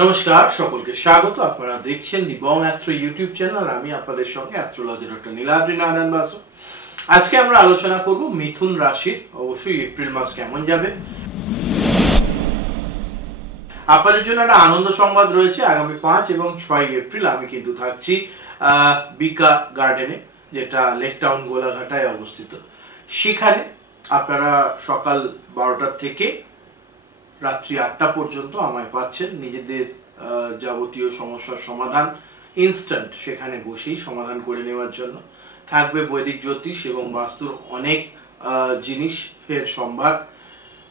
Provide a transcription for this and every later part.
নমস্কার সকলকে স্বাগত। আপনারা দেখছেন দি বং অ্যাস্ট্রো ইউটিউব চ্যানেল। আমি আপনাদের সঙ্গে অ্যাস্ট্রোলজি ডক্টর নীলাদ্রি নারায়ণ বাসু। আজকে আমরা আলোচনা করব মিথুন রাশির অবশ্যই এপ্রিল মাস কেমন যাবে। আপনাদের জন্য একটা আনন্দ সংবাদ রয়েছে। আগামী 5 এবং 6 এপ্রিল আমি কিন্তু থাকছি বিকা গার্ডেনে, যেটা লেক টাউন গোলাঘাটায় অবস্থিত। সেখানে আপনারা সকাল 12টা থেকে রাত্রি 8টা পর্যন্ত আমায় পাচ্ছেন। নিজেদের যাবতীয় সমস্যার সমাধান ইনস্ট্যান্ট সেখানে বসেই সমাধান করে নেওয়ার জন্য থাকবে বৈদিক জ্যোতিষ এবং বাস্তুর অনেক জিনিসের সম্ভার।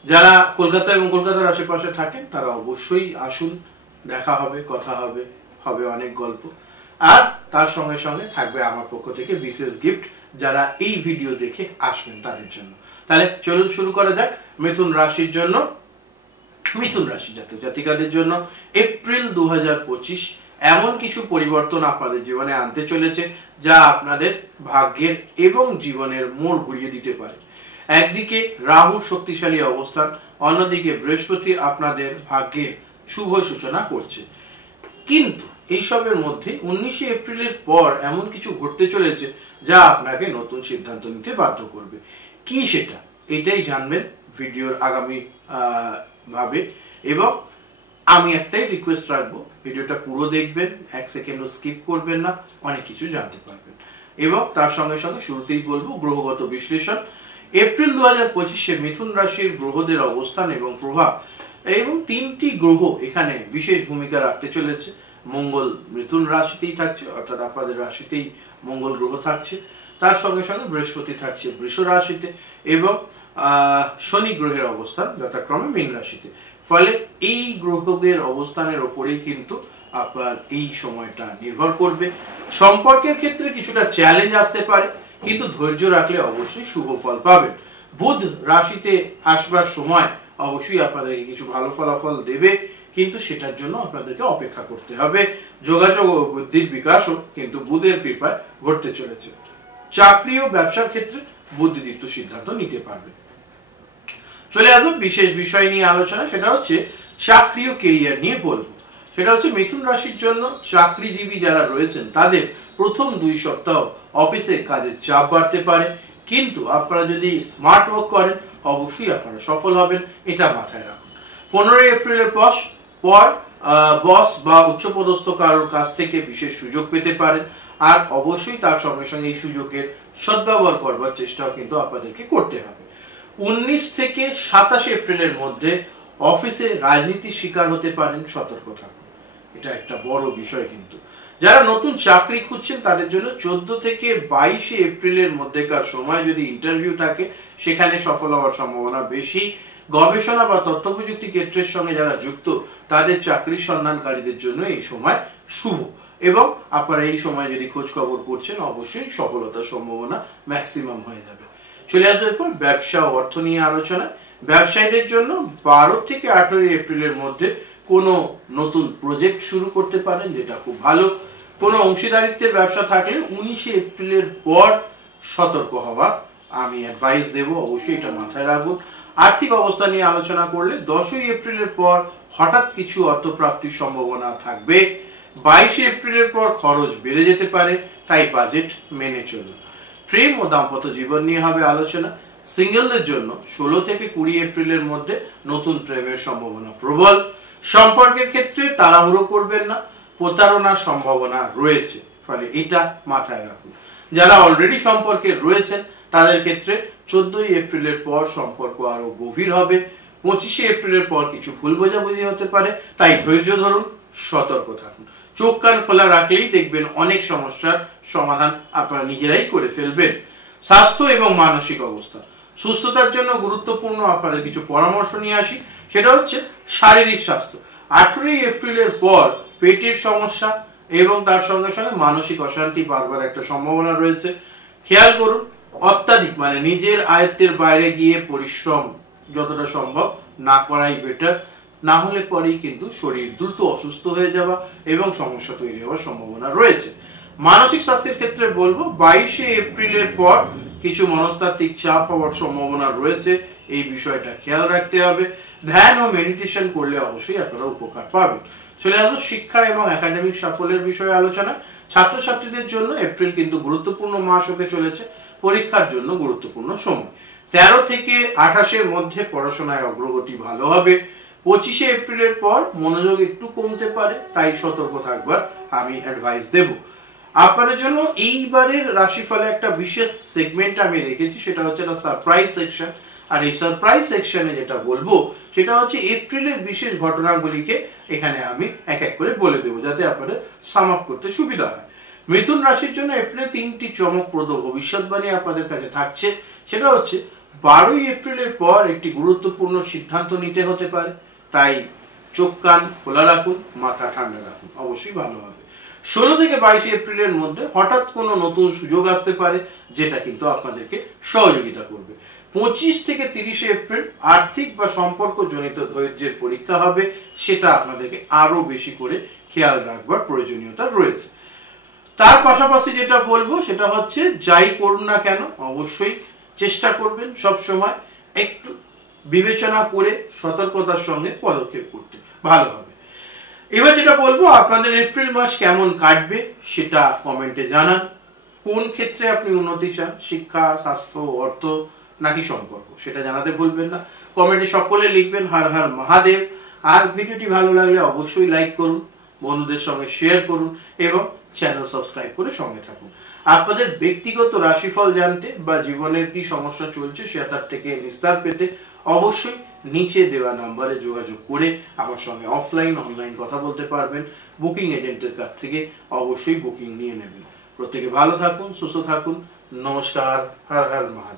যারা কলকাতা এবং কলকাতার আশেপাশে থাকেন তারা অবশ্যই আসুন, দেখা হবে, কথা হবে, হবে অনেক গল্প। আর তার সঙ্গে সঙ্গে থাকবে আমার পক্ষ থেকে বিশেষ গিফট যারা এই ভিডিও দেখে আসবেন তাদের জন্য। তাহলে চলুন শুরু করা যাক। মিথুন রাশির জন্য, মিথুন রাশি জাতক জাতিকাদের জন্য এপ্রিল 2025 এমন কিছু পরিবর্তন আপনাদের জীবনে আনতে চলেছে যা আপনাদের ভাগ্যের এবং জীবনের মোড় ঘুরিয়ে দিতে পারে। একদিকে রাহুর শক্তিশালী অবস্থান, অন্যদিকে বৃহস্পতি আপনাদের ভাগ্যের শুভ সূচনা করছে। কিন্তু এইসবের মধ্যে 19 এপ্রিলের পর এমন কিছু ঘটতে চলেছে যা আপনাকে নতুন সিদ্ধান্ত নিতে বাধ্য করবে। কি সেটা, এটাই জানবেন ভিডিওর আগামী ভাবে। এবং আমি একটাই রিকোয়েস্ট রাখবো, ভিডিওটা পুরো দেখবেন, 1 সেকেন্ডও স্কিপ করবেন না, অনেক কিছু জানতে পারবেন। এবং তার সঙ্গে সঙ্গে শুরুতেই বলবো গ্রহগত বিশ্লেষণ। এপ্রিল 2025-এ মিথুন রাশির গ্রহদের অবস্থান এবং প্রভাব, এবং 3টি গ্রহ এখানে বিশেষ ভূমিকা রাখতে চলেছে। মঙ্গল মিথুন রাশিতেই থাকছে, অর্থাৎ আপনাদের রাশিতেই মঙ্গল গ্রহ থাকছে। তার সঙ্গে সঙ্গে বৃহস্পতি থাকছে বৃষ রাশিতে এবং শনি গ্রহের অবস্থান যথাক্রমে মীন রাশিতে। ফলে এই গ্রহের অবস্থানের ওপরেই কিন্তু আপনার এই সময়টা নির্ভর করবে। সম্পর্কের ক্ষেত্রে কিছুটা চ্যালেঞ্জ আসতে পারে, কিন্তু ধৈর্য রাখলে অবশ্যই শুভ ফল পাবেন। বুধ রাশিতে আসবার সময় অবশ্যই আপনাদেরকে কিছু ভালো ফলাফল দেবে, কিন্তু সেটার জন্য আপনাদেরকে অপেক্ষা করতে হবে। যোগাযোগ ও বুদ্ধির বিকাশও কিন্তু বুধের কৃপায় ঘটতে চলেছে। চাকরি ও ব্যবসার ক্ষেত্রে বুদ্ধিদীপ্ত সিদ্ধান্ত নিতে পারবে। চলে আসবো বিশেষ বিষয় নিয়ে আলোচনা, সেটা হচ্ছে চাকরি ও কেরিয়ার নিয়ে বলবো। সেটা হচ্ছে মিথুন রাশির জন্য চাকরিজীবী যারা রয়েছেন তাদের প্রথম 2 সপ্তাহ অফিসে কাজের চাপ বাড়তে পারে, কিন্তু আপনারা যদি স্মার্ট ওয়ার্ক করেন অবশ্যই আপনারা সফল হবেন, এটা মাথায় রাখুন। 15 এপ্রিলের পর বস বা উচ্চপদস্থ কারোর কাছ থেকে বিশেষ সুযোগ পেতে পারেন, আর অবশ্যই তার সঙ্গে সঙ্গে এই সুযোগের সদ্ব্যবহার করবার চেষ্টাও কিন্তু আপনাদেরকে করতে হবে। 19 থেকে 27 এপ্রিলের মধ্যে অফিসে রাজনীতির শিকার হতে পারেন, সতর্ক থাকুন, এটা একটা বড় বিষয়। কিন্তু যারা নতুন চাকরি খুঁজছেন তাদের জন্য 14 থেকে 22 এপ্রিলের মধ্যেকার সময় যদি ইন্টারভিউ থাকে সেখানে সফল হওয়ার সম্ভাবনা বেশি। গবেষণা বা তথ্য প্রযুক্তি ক্ষেত্রের সঙ্গে যারা যুক্ত তাদের চাকরির সন্ধানকারীদের জন্য এই সময় শুভ, এবং আপনারা এই সময় যদি খোঁজ খবর করছেন অবশ্যই সফলতার সম্ভাবনা ম্যাক্সিমাম হয়ে যাবে। চলে আসবে এরপর ব্যবসা ও অর্থ নিয়ে আলোচনা। ব্যবসায়ীদের জন্য 12 থেকে 18 এপ্রিলের মধ্যে কোনো নতুন প্রজেক্ট শুরু করতে পারেন, যেটা খুব ভালো। কোনো অংশীদারিত্বের ব্যবসা থাকলে 19 এপ্রিলের পর সতর্ক হওয়ার আমি অ্যাডভাইস দেব, অবশ্যই এটা মাথায় রাখুন। আর্থিক অবস্থা নিয়ে আলোচনা করলে 10 এপ্রিলের পর হঠাৎ কিছু অর্থপ্রাপ্তির সম্ভাবনা থাকবে। 22 এপ্রিলের পর খরচ বেড়ে যেতে পারে, তাই বাজেট মেনে চলুন। প্রেম ও দাম্পত্য জীবন নিয়ে হবে আলোচনা। সিঙ্গেলদের জন্য 16 থেকে 20 এপ্রিলের মধ্যে নতুন প্রেমের সম্ভাবনা প্রবল। সম্পর্কের ক্ষেত্রে তাড়াহুড়ো করবেন না, প্রতারণার সম্ভাবনা রয়েছে, ফলে এটা মাথায় রাখুন। যারা অলরেডি সম্পর্কে রয়েছেন তাদের ক্ষেত্রে 14 এপ্রিলের পর সম্পর্ক আরো গভীর হবে। 25 এপ্রিলের পর কিছু ভুল বোঝাবুঝি হতে পারে, তাই ধৈর্য ধরুন, সতর্ক থাকুন। চোখ কান খোলা রাখলেই দেখবেন অনেক সমস্যার সমাধান আপনারা নিজেরাই করে ফেলবেন। স্বাস্থ্য এবং মানসিক অবস্থা, সুস্থতার জন্য গুরুত্বপূর্ণ আপনাদের কিছু পরামর্শ নিয়ে আসি। সেটা হচ্ছে শারীরিক স্বাস্থ্য। 18 এপ্রিলের পর পেটের সমস্যা এবং তার সঙ্গে সঙ্গে মানসিক অশান্তি বাড়বার একটা সম্ভাবনা রয়েছে। খেয়াল করুন, অত্যাধিক মানে নিজের আয়ত্তের বাইরে গিয়ে পরিশ্রম যতটা সম্ভব না করাই বেটার, না হলে পরেই কিন্তু শরীর দ্রুত অসুস্থ হয়ে যাওয়া এবং সমস্যা তৈরি হওয়ার সম্ভাবনা রয়েছে। মানসিক স্বাস্থ্যের ক্ষেত্রে বলবো 22 এপ্রিলের পর কিছু মনস্তাত্ত্বিক চাপ হওয়ার সম্ভাবনা রয়েছে, এই বিষয়টা খেয়াল রাখতে হবে। ধ্যান ও মেডিটেশন করলে অবশ্যই আপনারা উপকার পাবেন। চলে আসবো শিক্ষা এবং একাডেমিক সাফল্যের বিষয়ে আলোচনা। ছাত্রছাত্রীদের জন্য এপ্রিল কিন্তু গুরুত্বপূর্ণ মাস হতে চলেছে, পরীক্ষার জন্য গুরুত্বপূর্ণ সময়। 13 থেকে 28-এর মধ্যে পড়াশোনায় অগ্রগতি ভালো হবে। 25শে এপ্রিলের পর মনোযোগ একটু কমতে পারে, তাই সতর্ক থাকবার আমি অ্যাডভাইস দেব। আপনাদের জন্য এইবারের রাশিফলে একটা বিশেষ সেগমেন্ট আমি রেখেছি, সেটা হচ্ছে একটা সারপ্রাইজ সেকশন। আর এই সারপ্রাইজ সেকশনে যেটা বলবো সেটা হচ্ছে এপ্রিলের বিশেষ ঘটনাগুলিকে এখানে আমি এক এক করে বলে দেবো, যাতে আপনাদের সাম আপ করতে সুবিধা হয়। মিথুন রাশির জন্য এপ্রিলে 3টি চমকপ্রদ ভবিষ্যৎবাণী আপনাদের কাছে থাকছে। সেটা হচ্ছে 12ই এপ্রিলের পর একটি গুরুত্বপূর্ণ সিদ্ধান্ত নিতে হতে পারে, তাই চোখ কান খোলা রাখুন, মাথা ঠান্ডা রাখুন, অবশ্যই ভালো হবে। 16 থেকে 22 এপ্রিলের মধ্যে হঠাৎ কোনো নতুন সুযোগ আসতে পারে, যেটা কিন্তু আপনাদেরকে সহযোগিতা করবে। 25 থেকে 30 এপ্রিল আর্থিক বা সম্পর্ক জনিত ধৈর্যের পরীক্ষা হবে, সেটা আপনাদেরকে আরো বেশি করে খেয়াল রাখবার প্রয়োজনীয়তা রয়েছে। তার পাশাপাশি যেটা বলবো সেটা হচ্ছে যাই করুন না কেন অবশ্যই চেষ্টা করবেন সব সময় একটু বিবেচনা করে সতর্কতার সঙ্গে পদক্ষেপ করতে, ভালো হবে। এবার যেটা বলবো, আপনাদের এপ্রিল মাস কেমন কাটবে সেটা কমেন্টে জানান। কোন ক্ষেত্রে আপনি উন্নতি চান, শিক্ষা, স্বাস্থ্য, অর্থ নাকি সম্পর্ক, সেটা জানাতে ভুলবেন না। কমেন্টে সকলে লিখবেন হর হর মহাদেব। আর ভিডিওটি ভালো লাগলে অবশ্যই লাইক করুন, বন্ধুদের সঙ্গে শেয়ার করুন এবং চ্যানেল সাবস্ক্রাইব করে সঙ্গে থাকুন। আপনাদের ব্যক্তিগত রাশিফল জানতে বা জীবনের কি সমস্যা চলছে সেটার থেকে নিস্তার পেতে অবশ্যই নিচে দেওয়া নাম্বারে যোগাযোগ করে আমার সঙ্গে অফলাইন অনলাইন কথা বলতে পারবেন। বুকিং এজেন্টের কাছ থেকে অবশ্যই বুকিং নিয়ে নেবেন। প্রত্যেকে ভালো থাকুন, সুস্থ থাকুন। নমস্কার, হর হর মহাদেব।